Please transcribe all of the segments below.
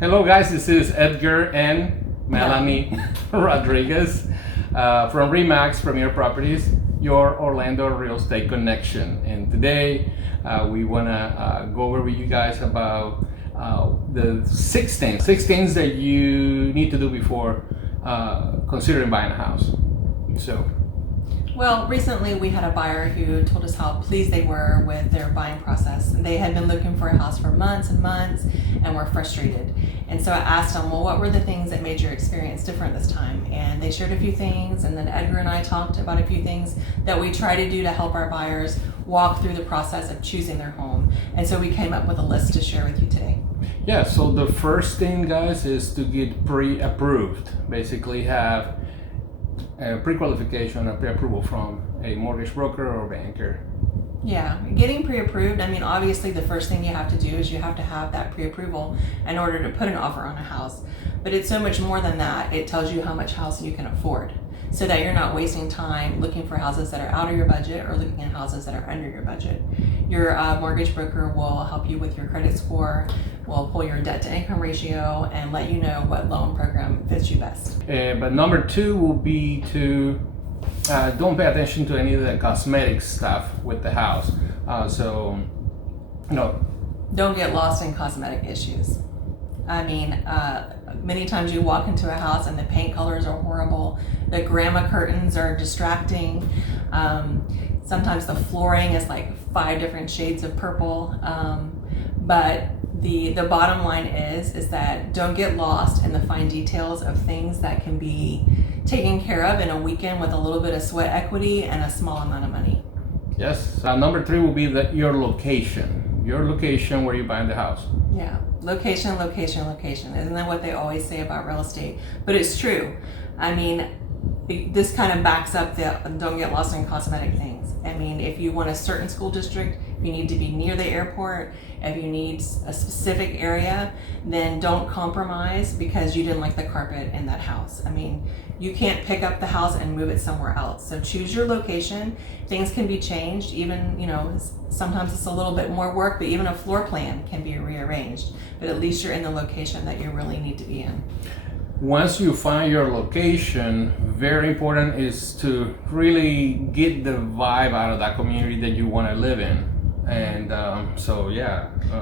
Hello, guys. This is Edgar and Melanie Rodriguez from Remax Premier Properties, your Orlando real estate connection. And today we want to go over with you guys about the six things that you need to do before considering buying a house. Well, recently we had a buyer who told us how pleased they were with their buying process. They had been looking for a house for months and months and were frustrated. And so I asked them, well, what were the things that made your experience different this time? And they shared a few things, and then Edgar and I talked about a few things that we try to do to help our buyers walk through the process of choosing their home. And so we came up with a list to share with you today. Yeah, so the first thing, guys, is to get pre-approved. Basically have a pre-qualification, a pre-approval from a mortgage broker or banker. Yeah, getting pre-approved, I mean, obviously the first thing you have to do is you have to have that pre-approval in order to put an offer on a house. But it's so much more than that. It tells you how much house you can afford so that you're not wasting time looking for houses that are out of your budget or looking at houses that are under your budget. Your mortgage broker will help you with your credit score, will pull your debt to income ratio, and let you know what loan program fits you best. But number two will be to don't pay attention to any of the cosmetic stuff with the house. Don't get lost in cosmetic issues. I mean, many times you walk into a house and the paint colors are horrible. The grandma curtains are distracting. Sometimes the flooring is like 5 different shades of purple. But the bottom line is that don't get lost in the fine details of things that can be taken care of in a weekend with a little bit of sweat equity and a small amount of money. Yes. Number 3 will be your location. Your location where you're buying the house. Yeah. Location. Isn't that what they always say about real estate? But it's true. I mean, this kind of backs up the don't get lost in cosmetic things. I mean, if you want a certain school district, if you need to be near the airport, if you need a specific area, then don't compromise because you didn't like the carpet in that house. I mean, you can't pick up the house and move it somewhere else. So choose your location. Things can be changed. Even, sometimes it's a little bit more work, but even a floor plan can be rearranged. But at least you're in the location that you really need to be in. Once you find your location, very important is to really get the vibe out of that community that you want to live in. And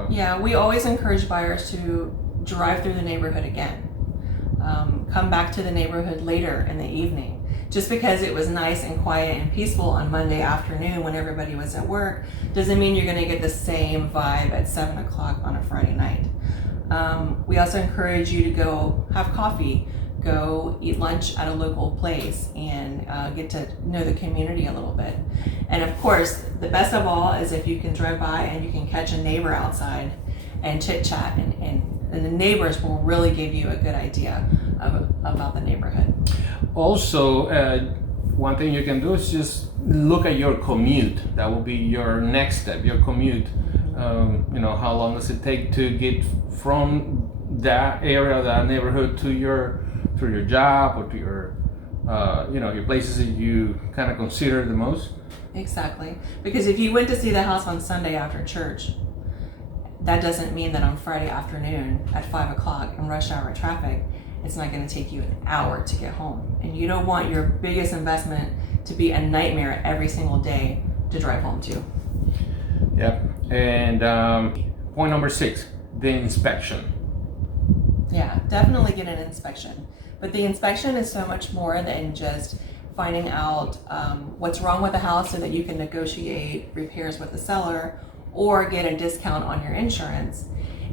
yeah, we always encourage buyers to drive through the neighborhood again. Come back to the neighborhood later in the evening. Just because it was nice and quiet and peaceful on Monday afternoon when everybody was at work doesn't mean you're going to get the same vibe at 7 o'clock on a Friday night. We also encourage you to go have coffee, go eat lunch at a local place, and get to know the community a little bit. And of course, the best of all is if you can drive by and you can catch a neighbor outside and chit chat, and the neighbors will really give you a good idea about the neighborhood. Also, one thing you can do is just look at your commute. That will be your next step, your commute. How long does it take to get from that area, that neighborhood to your job or to your places that you kind of consider the most? Exactly. Because if you went to see the house on Sunday after church, that doesn't mean that on Friday afternoon at 5 o'clock in rush hour traffic, it's not going to take you an hour to get home. And you don't want your biggest investment to be a nightmare every single day to drive home to. Yeah. And point number 6, the inspection. Yeah, definitely get an inspection. But the inspection is so much more than just finding out what's wrong with the house so that you can negotiate repairs with the seller or get a discount on your insurance.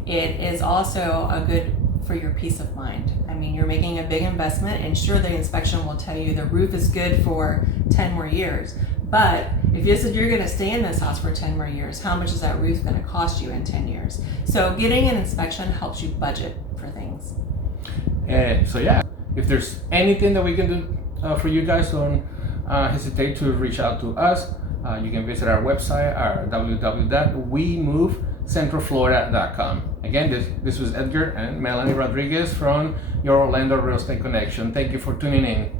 It is also a good for your peace of mind. I mean, you're making a big investment, and sure, the inspection will tell you the roof is good for 10 more years. But if you said you're going to stay in this house for 10 more years, how much is that roof going to cost you in 10 years? So getting an inspection helps you budget for things. If there's anything that we can do for you guys, don't hesitate to reach out to us. You can visit our website, our www.wemovecentralflorida.com. Again, this was Edgar and Melanie Rodriguez from your Orlando Real Estate Connection. Thank you for tuning in.